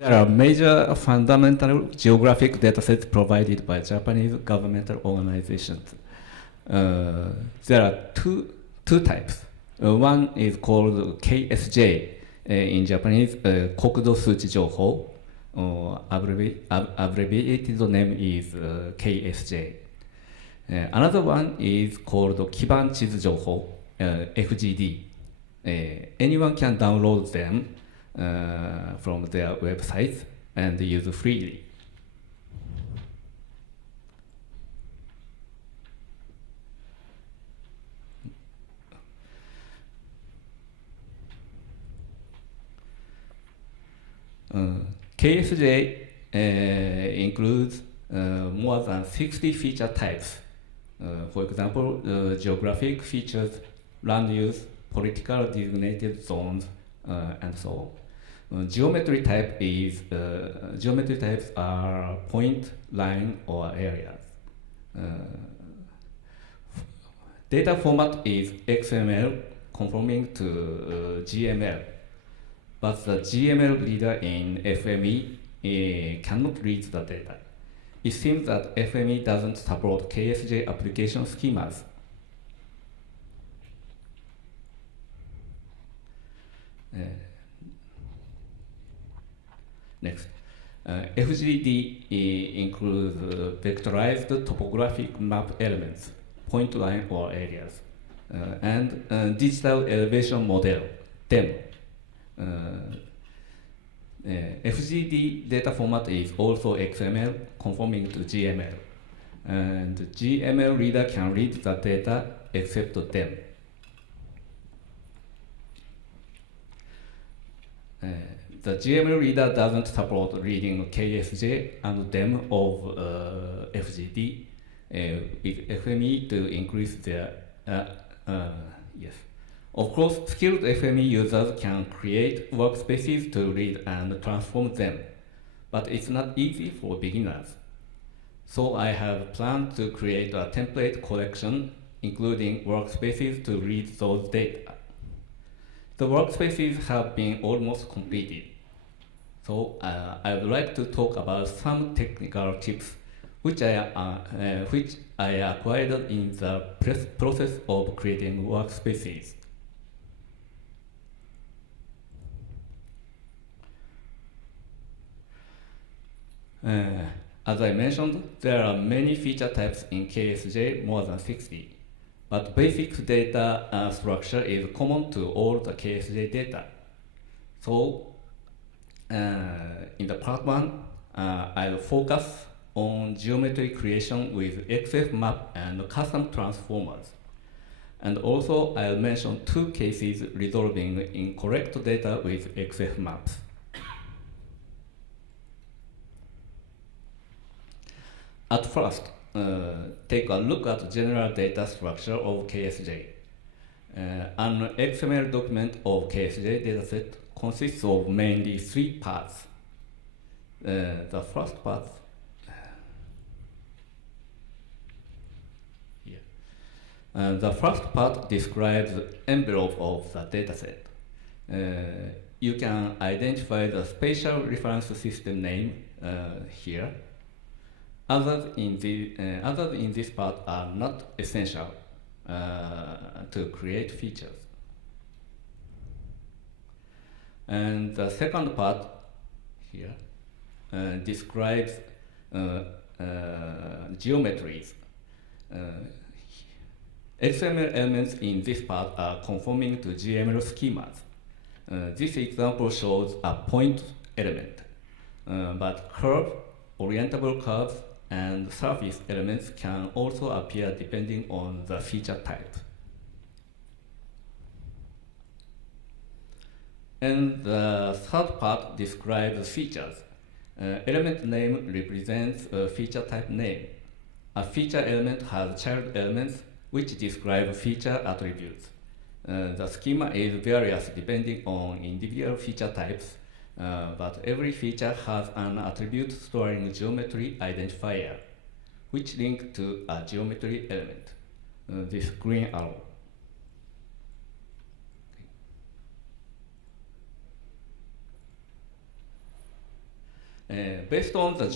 There are major fundamental geographic datasets provided by Japanese governmental organizations. There are two types. One is called KSJ, in Japanese, 国土数値情報. Abbreviated name is KSJ. Another one is called 基盤地図情報, FGD. Anyone can download them from their websites and use freely. KSJ includes more than 60 feature types. For example, geographic features, land use, political designated zones, and so on. Geometry types are point, line, or areas. Data format is XML conforming to GML, but the GML reader in FME cannot read the data. It seems that FME doesn't support KSJ application schemas. Next, FGD includes vectorized topographic map elements, point line or areas, and digital elevation model, DEM. FGD data format is also XML conforming to GML, and GML Reader can read the data except DEM. The GML Reader doesn't support reading KSJ and DEM of FGD with FME to increase their yes. Of course, skilled FME users can create workspaces to read and transform them, but it's not easy for beginners. So I have planned to create a template collection including workspaces to read those data. The workspaces have been almost completed. So I would like to talk about some technical tips which I acquired in the process of creating workspaces. As I mentioned, there are many feature types in KSJ, more than 60. But basic data structure is common to all the KSJ data. So in the part 1, I'll focus on geometry creation with XF map and custom transformers. And also I'll mention 2 cases resolving incorrect data with XF maps. At first, take a look at the general data structure of KSJ. An XML document of KSJ dataset consists of mainly 3 parts. The first part, the first part describes the envelope of the dataset. You can identify the spatial reference system name here. Others in this part are not essential to create features. And the second part here describes geometries. XML elements in this part are conforming to GML schemas. This example shows a point element, but curve, orientable curves, and surface elements can also appear depending on the feature type. And the third part describes features. Element name represents a feature type name. A feature element has child elements which describe feature attributes. The schema is various depending on individual feature types, but every feature has an attribute storing geometry identifier, which link to a geometry element, this green arrow. Based on the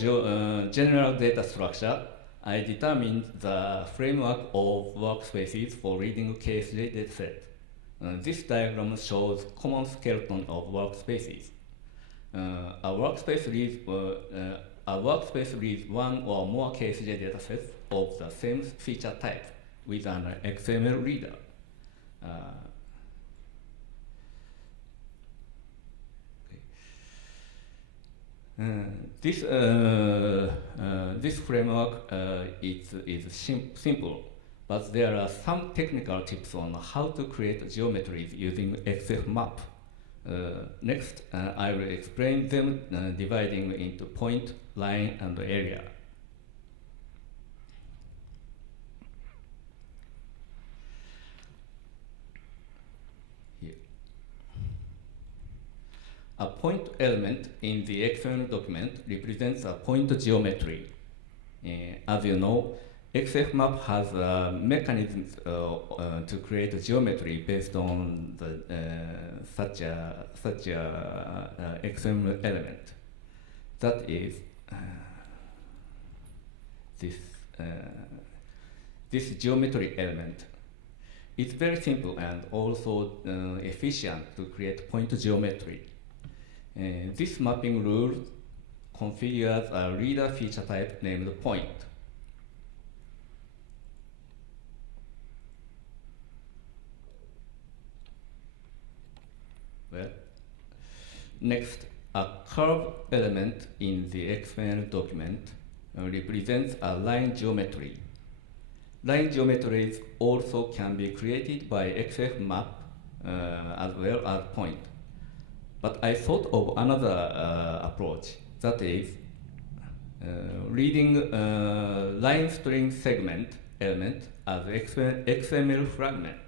general data structure, I determined the framework of workspaces for reading KSJ dataset. This diagram shows common skeleton of workspaces. A workspace reads one or more KSJ datasets of the same feature type with an XML reader. This framework is simple, but there are some technical tips on how to create geometries using XFMAP. Next, I will explain them, dividing into point, line, and area. A point element in the XML document represents a point geometry. As you know, XFMAP has a mechanism to create a geometry based on such a XML element. That is this geometry element. It's very simple and also efficient to create point geometry. This mapping rule configures a reader feature type named point. Well, next, a curve element in the XML document represents a line geometry. Line geometries also can be created by XFMAP as well as point. But I thought of another approach, that is, reading line string segment element as XML fragment,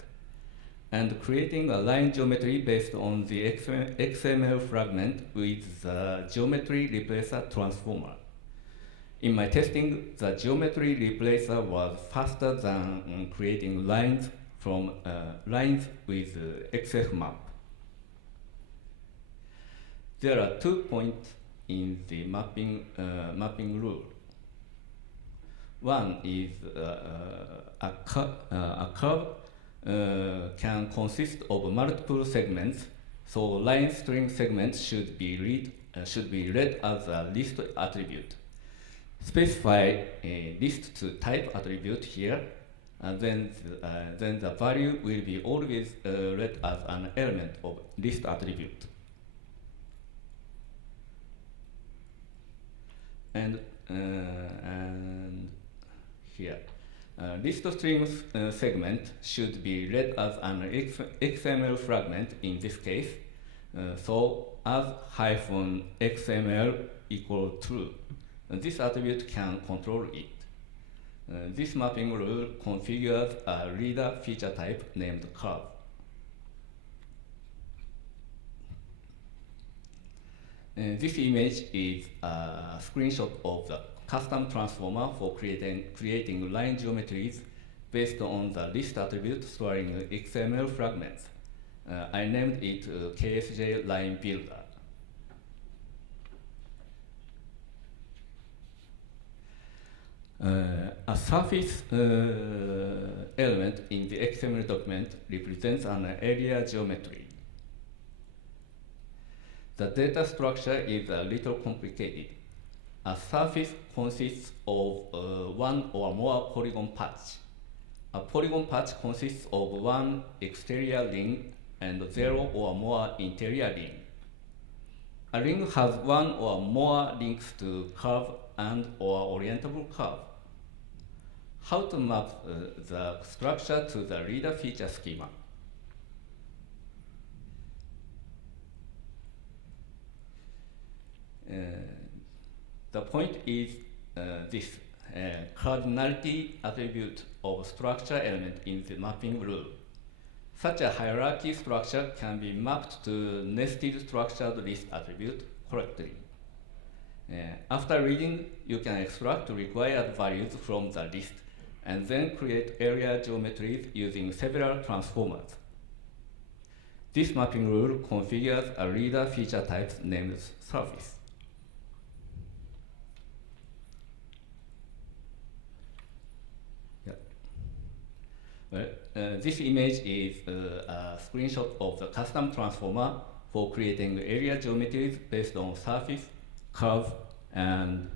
and creating a line geometry based on the XML fragment with the geometry replacer transformer. In my testing, the geometry replacer was faster than creating lines from lines with XFMAP. There are 2 points in the mapping rule. One is a curve can consist of multiple segments, so line string segments should be read as a list attribute. Specify a list to type attribute here, and then the value will be always read as an element of list attribute. And here, list string segment should be read as an XML fragment in this case, so as -XML equal true. This attribute can control it. This mapping rule configures a reader feature type named curve. This image is a screenshot of the custom transformer for creating line geometries based on the list attribute storing XML fragments. I named it KSJ Line Builder. A surface element in the XML document represents an area geometry. The data structure is a little complicated. A surface consists of one or more polygon patch. A polygon patch consists of one exterior ring and 0 or more interior ring. A ring has one or more links to curve and/or orientable curve. How to map the structure to the reader feature schema? The point is this cardinality attribute of structure element in the mapping rule. Such a hierarchy structure can be mapped to nested structured list attribute correctly. After reading, you can extract required values from the list and then create area geometries using several transformers. This mapping rule configures a reader feature type named surface. this image is a screenshot of the custom transformer for creating area geometries based on surface, curve, and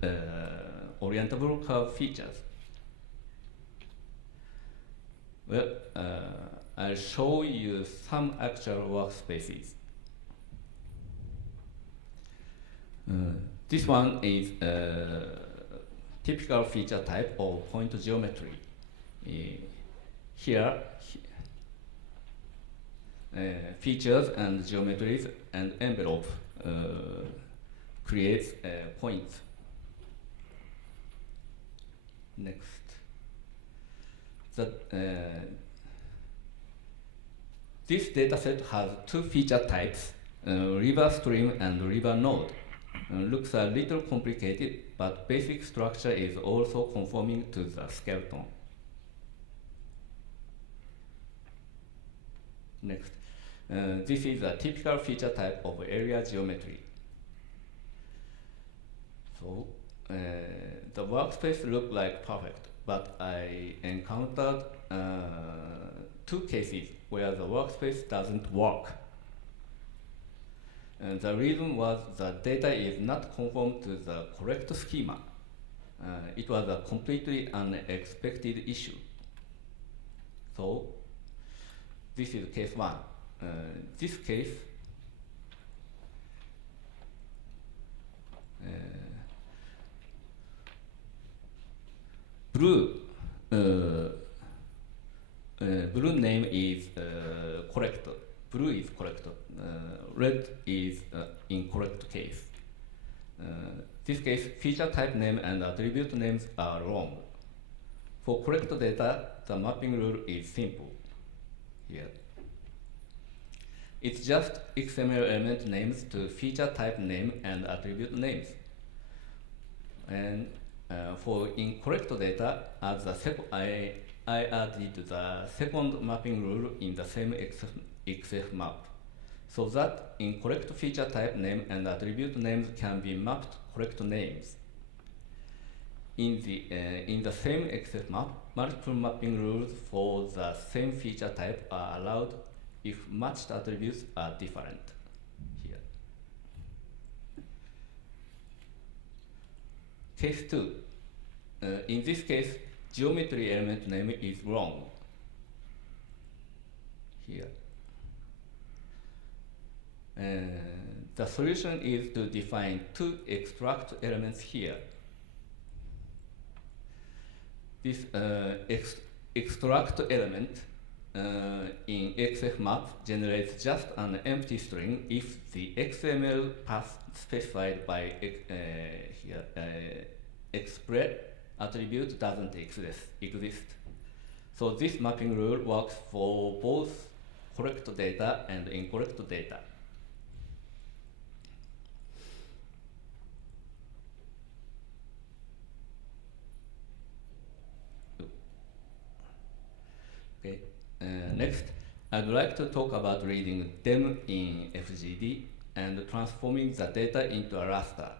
orientable curve features. Well, I'll show you some actual workspaces. This one is a typical feature type of point geometry. Here, features and geometries and envelope creates points. Next. This dataset has two feature types, river stream and river node. Looks a little complicated, but basic structure is also conforming to the skeleton. Next, this is a typical feature type of area geometry. So the workspace looked like perfect, but I encountered two cases where the workspace doesn't work. And the reason was the data is not conformed to the correct schema. It was a completely unexpected issue. So this is case one. This case, blue name is correct. Blue is correct. Red is incorrect case. This case, feature type name and attribute names are wrong. For correct data, the mapping rule is simple. Here. It's just XML element names to feature type name and attribute names. And for incorrect data, as the I added the second mapping rule in the same XF map, so that incorrect feature type name and attribute names can be mapped correct names. In the same XF map, multiple mapping rules for the same feature type are allowed if matched attributes are different. Here. Case 2. In this case, geometry element name is wrong. Here. The solution is to define two extract elements here. This extract element in XF map generates just an empty string if the XML path specified by express attribute doesn't exist. So this mapping rule works for both correct data and incorrect data. Okay. Next, I'd like to talk about reading DEM in FGD and transforming the data into a raster.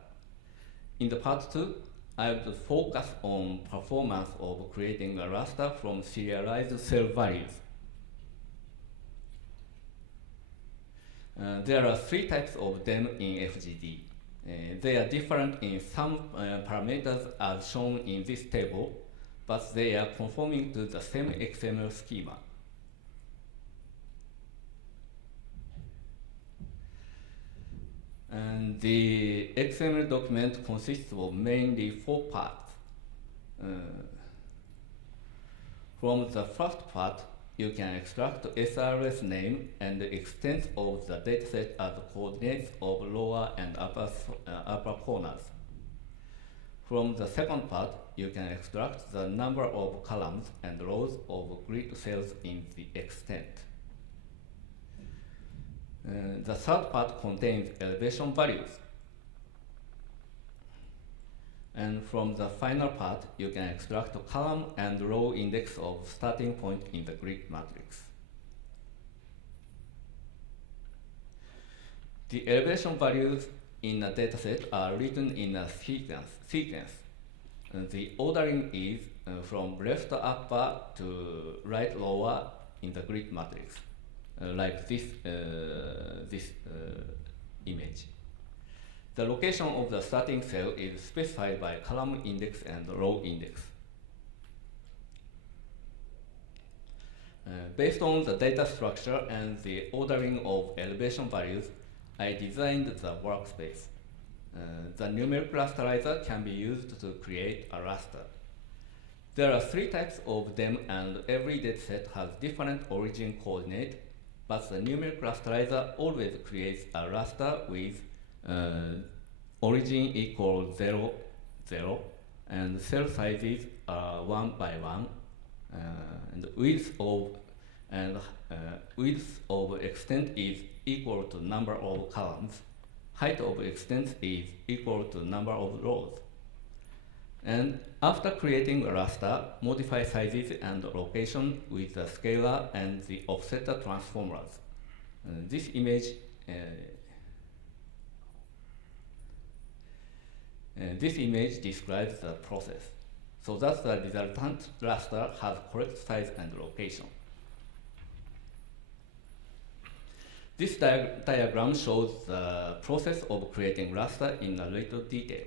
In the part 2, I will focus on performance of creating a raster from serialized cell values. There are three types of DEM in FGD. They are different in some parameters as shown in this table, but they are conforming to the same XML schema. And the XML document consists of mainly 4 parts. From the first part, you can extract SRS name and the extent of the dataset as coordinates of lower and upper corners. From the second part, you can extract the number of columns and rows of grid cells in the extent. The third part contains elevation values. And from the final part, you can extract a column and row index of starting point in the grid matrix. The elevation values in a dataset are written in a sequence. The ordering is from left upper to right lower in the grid matrix, like this, image. The location of the starting cell is specified by column index and row index. Based on the data structure and the ordering of elevation values, I designed the workspace. The numeric rasterizer can be used to create a raster. There are 3 types of them, and every dataset has different origin coordinate, but the numeric rasterizer always creates a raster with origin equals 0, 0, and cell sizes are 1 by 1, and width of extent is equal to number of columns. Height of extent is equal to number of rows. And after creating a raster, modify sizes and location with the scalar and the offsetter transformers. This image describes the process, so that the resultant raster has correct size and location. This diagram shows the process of creating raster in a little detail.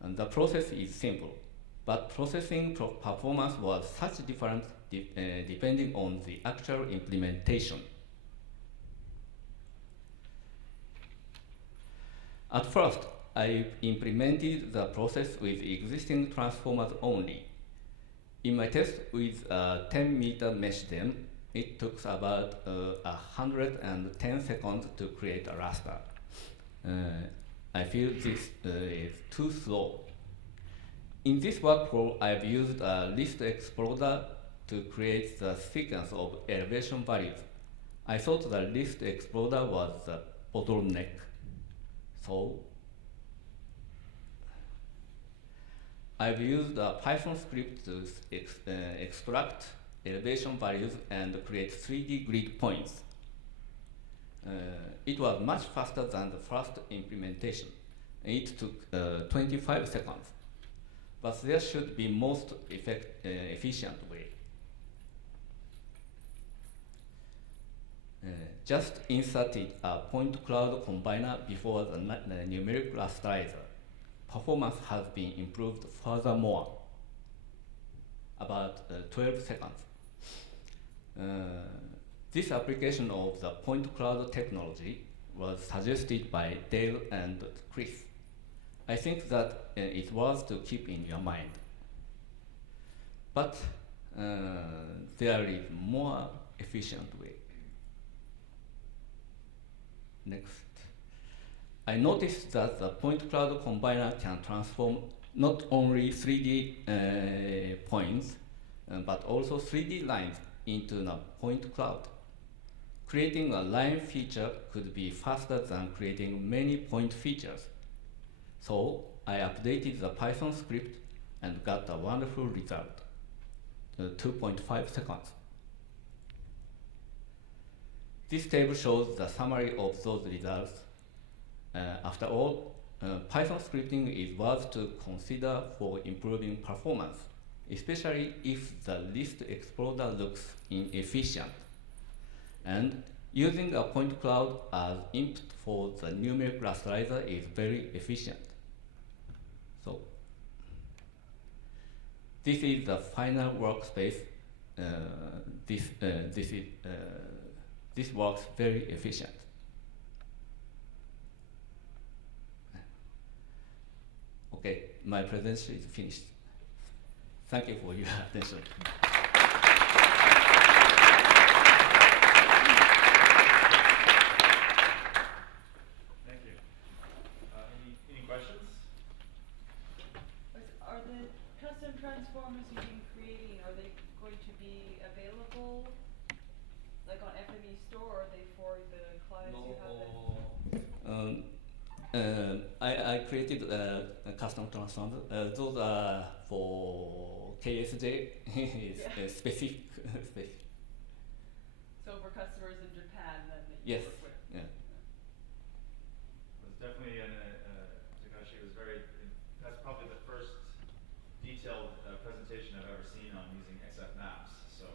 And the process is simple, but processing performance was such different depending on the actual implementation. At first, I implemented the process with existing transformers only. In my test with a 10-meter mesh DEM, it took about 110 seconds to create a raster. I feel this is too slow. In this workflow, I've used a list explorer to create the sequence of elevation values. I thought the list explorer was the bottleneck. So I've used a Python script to extract elevation values and create 3D grid points. It was much faster than the first implementation. It took 25 seconds. But there should be most efficient way. Just inserted a point cloud combiner before the numeric rasterizer. Performance has been improved furthermore, about 12 seconds. This application of the point cloud technology was suggested by Dale and Chris. I think that it's worth to keep in your mind. But there is more efficient way. Next. I noticed that the point cloud combiner can transform not only 3D points, but also 3D lines into a point cloud. Creating a line feature could be faster than creating many point features. So I updated the Python script and got a wonderful result, 2.5 seconds. This table shows the summary of those results. After all, Python scripting is worth to consider for improving performance, especially if the list explorer looks inefficient. And using a point cloud as input for the numeric rasterizer is very efficient. So this is the final workspace. This works very efficient. Okay, my presentation is finished. Thank you for your attention. Thank you. Any questions? Are the custom transformers you've been creating, are they going to be available like on FME store, or are they for the clients you have? I created a custom transformer. Those are for KSJ, specific. So for customers in Japan then that you Yes. work with? Yeah. It was definitely, Takashi was very, that's probably the first detailed presentation I've ever seen on using XF maps. So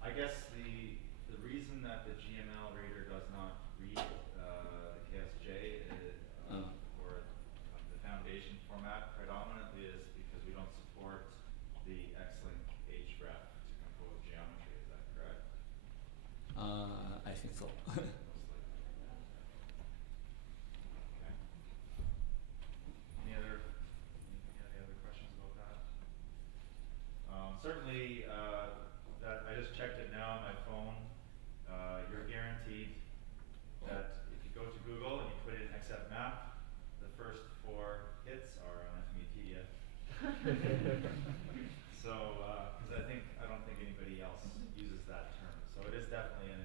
I guess the reason that the GML reader does not read the KSJ or the foundation format predominantly is because we don't support the X-Link href to compose geometry. Is that correct? I think so. Mostly. Okay. Any other questions about that? Certainly, that I just checked it now on my phone. You're guaranteed that if you go to Google and you put in XFMap, the first 4 hits are on FME PDF. So, because I don't think anybody else uses that term. So it is definitely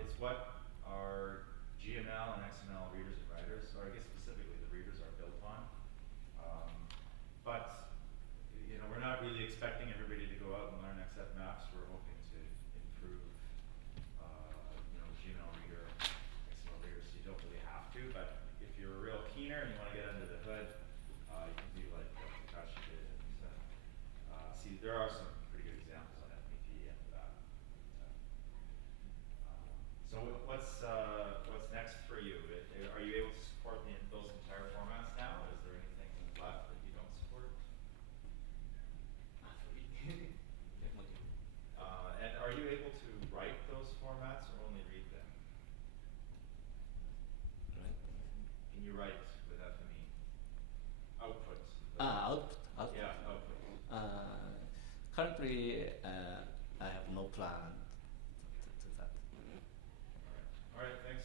it's what our GML and XML readers and writers, or I guess specifically the readers, are built on. But we're not really expecting everybody to go out and learn XF maps. We're hoping to improve, GML Reader, XML Reader, so you don't really have to. But if you're a real keener and you want to get under the hood, you can do like what Takashi did. And, see, there are some pretty good examples on FME for that. So what's next for you? Are you able to support those entire formats now? Is there anything left that you don't support? And are you able to write those formats or only read them? Right. Can you write with FME? Output. Output. Yeah, output. Currently, I have no plan to that. All right, thanks.